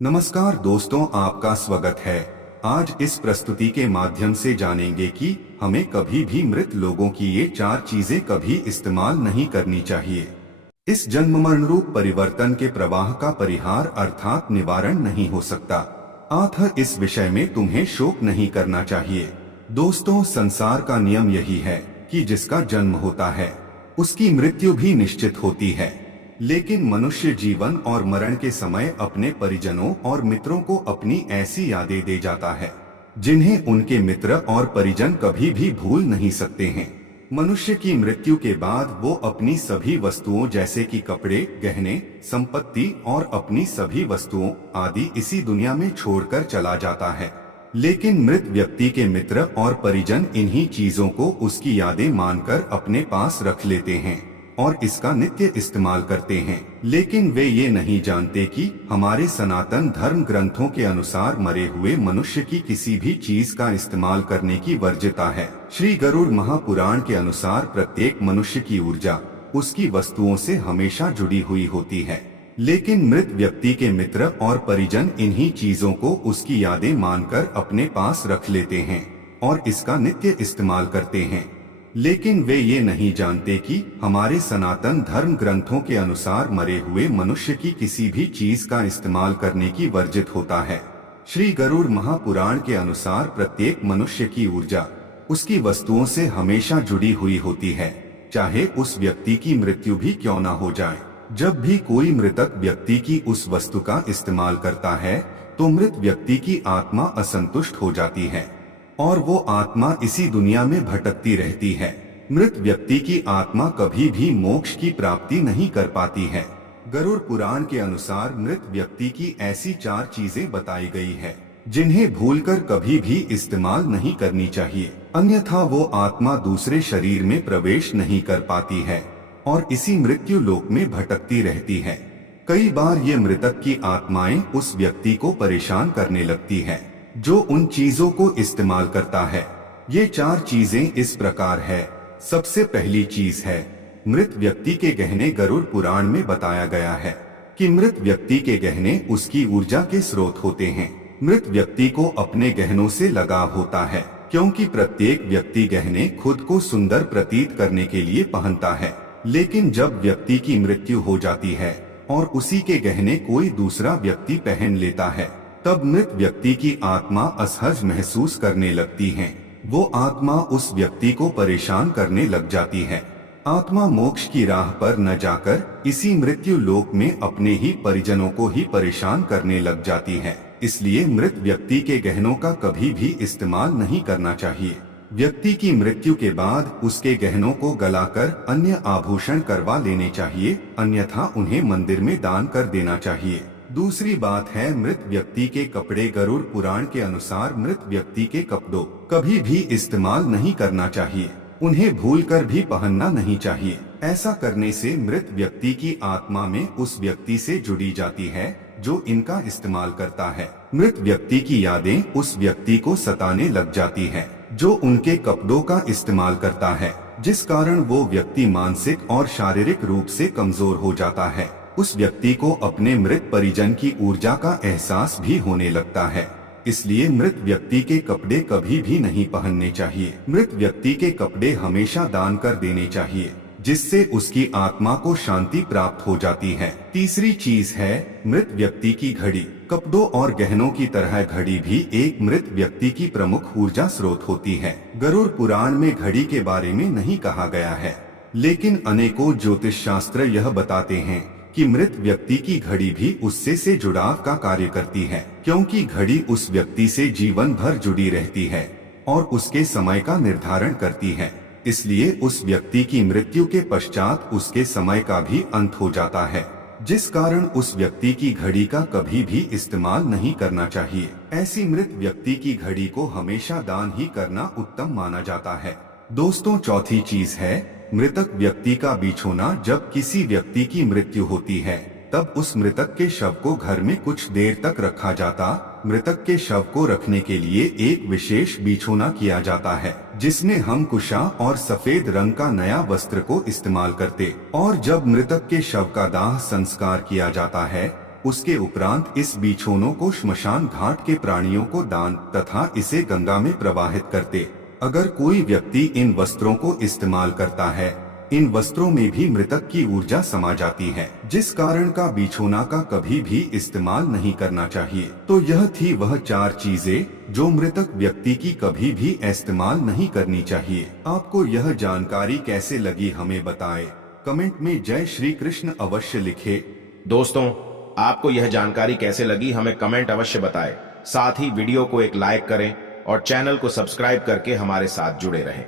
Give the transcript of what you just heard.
नमस्कार दोस्तों, आपका स्वागत है। आज इस प्रस्तुति के माध्यम से जानेंगे कि हमें कभी भी मृत लोगों की ये 4 चीजें कभी इस्तेमाल नहीं करनी चाहिए। इस जन्म मरण रूप परिवर्तन के प्रवाह का परिहार अर्थात निवारण नहीं हो सकता, अतः इस विषय में तुम्हें शोक नहीं करना चाहिए। दोस्तों, संसार का नियम यही है कि जिसका जन्म होता है उसकी मृत्यु भी निश्चित होती है, लेकिन मनुष्य जीवन और मरण के समय अपने परिजनों और मित्रों को अपनी ऐसी यादें दे जाता है जिन्हें उनके मित्र और परिजन कभी भी भूल नहीं सकते हैं। मनुष्य की मृत्यु के बाद वो अपनी सभी वस्तुओं जैसे कि कपड़े, गहने, संपत्ति और अपनी सभी वस्तुओं आदि इसी दुनिया में छोड़कर चला जाता है, लेकिन मृत व्यक्ति के मित्र और परिजन इन्हीं चीजों को उसकी यादें मानकर अपने पास रख लेते हैं और इसका नित्य इस्तेमाल करते हैं। लेकिन वे ये नहीं जानते कि हमारे सनातन धर्म ग्रंथों के अनुसार मरे हुए मनुष्य की किसी भी चीज का इस्तेमाल करने की वर्जिता है। श्री गरुड़ महापुराण के अनुसार प्रत्येक मनुष्य की ऊर्जा उसकी वस्तुओं से हमेशा जुड़ी हुई होती है, लेकिन मृत व्यक्ति के मित्र और परिजन इन्हीं चीजों को उसकी यादें मानकर अपने पास रख लेते हैं और इसका नित्य इस्तेमाल करते हैं। लेकिन वे ये नहीं जानते कि हमारे सनातन धर्म ग्रंथों के अनुसार मरे हुए मनुष्य की किसी भी चीज का इस्तेमाल करने की वर्जित होता है। श्री गरुड़ महापुराण के अनुसार प्रत्येक मनुष्य की ऊर्जा उसकी वस्तुओं से हमेशा जुड़ी हुई होती है, चाहे उस व्यक्ति की मृत्यु भी क्यों न हो जाए। जब भी कोई मृतक व्यक्ति की उस वस्तु का इस्तेमाल करता है तो मृत व्यक्ति की आत्मा असंतुष्ट हो जाती है और वो आत्मा इसी दुनिया में भटकती रहती है। मृत व्यक्ति की आत्मा कभी भी मोक्ष की प्राप्ति नहीं कर पाती है। गरुड़ पुराण के अनुसार मृत व्यक्ति की ऐसी 4 चीजें बताई गई है जिन्हें भूलकर कभी भी इस्तेमाल नहीं करनी चाहिए, अन्यथा वो आत्मा दूसरे शरीर में प्रवेश नहीं कर पाती है और इसी मृत्यु लोक में भटकती रहती है। कई बार ये मृतक की आत्माएं उस व्यक्ति को परेशान करने लगती है जो उन चीजों को इस्तेमाल करता है। ये 4 चीजें इस प्रकार है। सबसे पहली चीज है मृत व्यक्ति के गहने। गरुड़ पुराण में बताया गया है कि मृत व्यक्ति के गहने उसकी ऊर्जा के स्रोत होते हैं। मृत व्यक्ति को अपने गहनों से लगाव होता है, क्योंकि प्रत्येक व्यक्ति गहने खुद को सुंदर प्रतीत करने के लिए पहनता है, लेकिन जब व्यक्ति की मृत्यु हो जाती है और उसी के गहने कोई दूसरा व्यक्ति पहन लेता है, तब मृत व्यक्ति की आत्मा असहज महसूस करने लगती है। वो आत्मा उस व्यक्ति को परेशान करने लग जाती है। आत्मा मोक्ष की राह पर न जाकर इसी मृत्यु लोक में अपने ही परिजनों को ही परेशान करने लग जाती है। इसलिए मृत व्यक्ति के गहनों का कभी भी इस्तेमाल नहीं करना चाहिए। व्यक्ति की मृत्यु के बाद उसके गहनों को गलाकर अन्य आभूषण करवा लेने चाहिए, अन्यथा उन्हें मंदिर में दान कर देना चाहिए। दूसरी बात है मृत व्यक्ति के कपड़े। गरुड़ पुराण के अनुसार मृत व्यक्ति के कपड़ों कभी भी इस्तेमाल नहीं करना चाहिए, उन्हें भूलकर भी पहनना नहीं चाहिए। ऐसा करने से मृत व्यक्ति की आत्मा में उस व्यक्ति से जुड़ी जाती है जो इनका इस्तेमाल करता है। मृत व्यक्ति की यादें उस व्यक्ति को सताने लग जाती है जो उनके कपड़ों का इस्तेमाल करता है, जिस कारण वो व्यक्ति मानसिक और शारीरिक रूप से कमजोर हो जाता है। उस व्यक्ति को अपने मृत परिजन की ऊर्जा का एहसास भी होने लगता है। इसलिए मृत व्यक्ति के कपड़े कभी भी नहीं पहनने चाहिए। मृत व्यक्ति के कपड़े हमेशा दान कर देने चाहिए, जिससे उसकी आत्मा को शांति प्राप्त हो जाती है। तीसरी चीज है मृत व्यक्ति की घड़ी। कपड़ों और गहनों की तरह घड़ी भी एक मृत व्यक्ति की प्रमुख ऊर्जा स्रोत होती है। गरुड़ पुराण में घड़ी के बारे में नहीं कहा गया है, लेकिन अनेकों ज्योतिष शास्त्र यह बताते हैं कि मृत व्यक्ति की घड़ी भी उससे से जुड़ाव का कार्य करती है, क्योंकि घड़ी उस व्यक्ति से जीवन भर जुड़ी रहती है और उसके समय का निर्धारण करती है। इसलिए उस व्यक्ति की मृत्यु के पश्चात उसके समय का भी अंत हो जाता है, जिस कारण उस व्यक्ति की घड़ी का कभी भी इस्तेमाल नहीं करना चाहिए। ऐसी मृत व्यक्ति की घड़ी को हमेशा दान ही करना उत्तम माना जाता है। दोस्तों, चौथी चीज है मृतक व्यक्ति का बिछोना। जब किसी व्यक्ति की मृत्यु होती है तब उस मृतक के शव को घर में कुछ देर तक रखा जाता। मृतक के शव को रखने के लिए एक विशेष बिछोना किया जाता है, जिसमें हम कुशा और सफेद रंग का नया वस्त्र को इस्तेमाल करते, और जब मृतक के शव का दाह संस्कार किया जाता है उसके उपरांत इस बिछोनों को श्मशान घाट के प्राणियों को दान तथा इसे गंगा में प्रवाहित करते। अगर कोई व्यक्ति इन वस्त्रों को इस्तेमाल करता है, इन वस्त्रों में भी मृतक की ऊर्जा समा जाती है, जिस कारण का बिछोना का कभी भी इस्तेमाल नहीं करना चाहिए। तो यह थी वह 4 चीजें जो मृतक व्यक्ति की कभी भी इस्तेमाल नहीं करनी चाहिए। आपको यह जानकारी कैसे लगी हमें बताएं। कमेंट में जय श्री कृष्ण अवश्य लिखे। दोस्तों, आपको यह जानकारी कैसे लगी हमें कमेंट अवश्य बताएं। साथ ही वीडियो को एक लाइक करें और चैनल को सब्सक्राइब करके हमारे साथ जुड़े रहें।